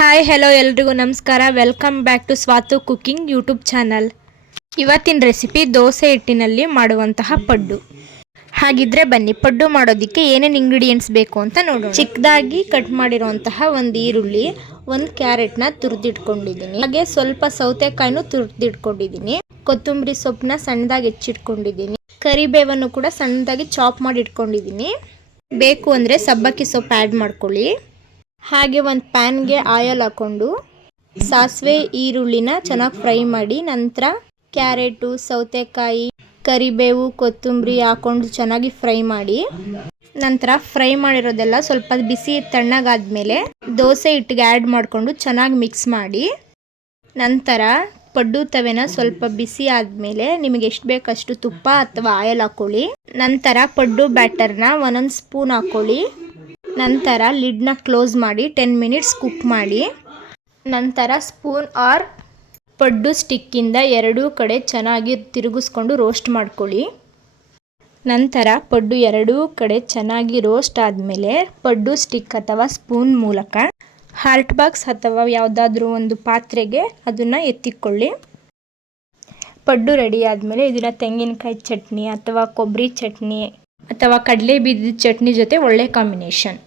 Hi hello ಎಲ್ರಿಗೂ ನಮಸ್ಕಾರ. Welcome back to Swathu cooking YouTube channel. ಇವತ್ತಿನ ರೆಸಿಪಿ ದೋಸೆ ಹಿಟ್ಟಿನಲ್ಲಿ ಮಾಡುವಂತಹ ಪಡ್ಡು. ಹಾಗಿದ್ರೆ ಬನ್ನಿ ಪಡ್ಡು ಮಾಡೋದಕ್ಕೆ ಏನೇನು ಇಂಗ್ರೀಡಿಯೆಂಟ್ಸ್ ಬೇಕು ಅಂತ ನೋಡೋಣ. ಚಿಕ್ಕದಾಗಿ ಕಟ್ ಮಾಡಿರುವಂತಹ ಒಂದು ಈರುಳ್ಳಿ, ಒಂದು ಕ್ಯಾರೆಟ್ನ ತುರಿದಿಟ್ಕೊಂಡಿದ್ದೀನಿ. ಹಾಗೆ ಸ್ವಲ್ಪ ಸೌತೆಕಾಯಿನೂ ತುರಿದಿಟ್ಕೊಂಡಿದ್ದೀನಿ. ಕೊತ್ತಂಬರಿ ಸೊಪ್ಪನ್ನ ಸಣ್ಣದಾಗಿ ಹೆಚ್ಚಿಟ್ಕೊಂಡಿದ್ದೀನಿ. ಕರಿಬೇವನ್ನು ಕೂಡ ಸಣ್ಣದಾಗಿ ಚಾಪ್ ಮಾಡಿ ಇಟ್ಕೊಂಡಿದ್ದೀನಿ. ಬೇಕು ಅಂದರೆ ಸಬ್ಬಕ್ಕಿ ಸೊಪ್ಪು ಆ್ಯಡ್ ಮಾಡ್ಕೊಳ್ಳಿ. ಹಾಗೆ ಒಂದು ಪ್ಯಾನ್ಗೆ ಆಯಿಲ್ ಹಾಕ್ಕೊಂಡು ಸಾಸಿವೆ ಈರುಳ್ಳಿನ ಚೆನ್ನಾಗಿ ಫ್ರೈ ಮಾಡಿ, ನಂತರ ಕ್ಯಾರೆಟು, ಸೌತೆಕಾಯಿ, ಕರಿಬೇವು, ಕೊತ್ತಂಬರಿ ಹಾಕ್ಕೊಂಡು ಚೆನ್ನಾಗಿ ಫ್ರೈ ಮಾಡಿ, ನಂತರ ಫ್ರೈ ಮಾಡಿರೋದೆಲ್ಲ ಸ್ವಲ್ಪ ಬಿಸಿ ತಣ್ಣಗಾದ್ಮೇಲೆ ದೋಸೆ ಹಿಟ್ಟಿಗೆ ಆ್ಯಡ್ ಮಾಡಿಕೊಂಡು ಚೆನ್ನಾಗಿ ಮಿಕ್ಸ್ ಮಾಡಿ, ನಂತರ ಪಡ್ಡು ತವೆನ ಸ್ವಲ್ಪ ಬಿಸಿ ಆದಮೇಲೆ ನಿಮಗೆ ಎಷ್ಟು ಬೇಕಷ್ಟು ತುಪ್ಪ ಅಥವಾ ಆಯಿಲ್ ಹಾಕ್ಕೊಳ್ಳಿ. ನಂತರ ಪಡ್ಡು ಬ್ಯಾಟರ್ನ ಒಂದೊಂದು ಸ್ಪೂನ್ ಹಾಕ್ಕೊಳ್ಳಿ. ನಂತರ ಲಿಡ್ನ ಕ್ಲೋಸ್ ಮಾಡಿ 10 ಮಿನಿಟ್ಸ್ ಕುಕ್ ಮಾಡಿ, ನಂತರ ಸ್ಪೂನ್ ಆರ್ ಪಡ್ಡು ಸ್ಟಿಕ್ಕಿಂದ ಎರಡೂ ಕಡೆ ಚೆನ್ನಾಗಿ ತಿರುಗಿಸ್ಕೊಂಡು ರೋಸ್ಟ್ ಮಾಡ್ಕೊಳ್ಳಿ. ನಂತರ ಪಡ್ಡು ಎರಡೂ ಕಡೆ ಚೆನ್ನಾಗಿ ರೋಸ್ಟ್ ಆದಮೇಲೆ ಪಡ್ಡು ಸ್ಟಿಕ್ ಅಥವಾ ಸ್ಪೂನ್ ಮೂಲಕ ಹಾಟ್ ಬಾಕ್ಸ್ ಅಥವಾ ಯಾವುದಾದ್ರೂ ಒಂದು ಪಾತ್ರೆಗೆ ಅದನ್ನು ಎತ್ತಿಕೊಳ್ಳಿ. ಪಡ್ಡು ರೆಡಿ ಆದಮೇಲೆ ಇದನ್ನು ತೆಂಗಿನಕಾಯಿ ಚಟ್ನಿ ಅಥವಾ ಕೊಬ್ಬರಿ ಚಟ್ನಿ ಅಥವಾ ಕಡಲೆ ಬೀಜದ ಚಟ್ನಿ ಜೊತೆ ಒಳ್ಳೆ ಕಾಂಬಿನೇಷನ್.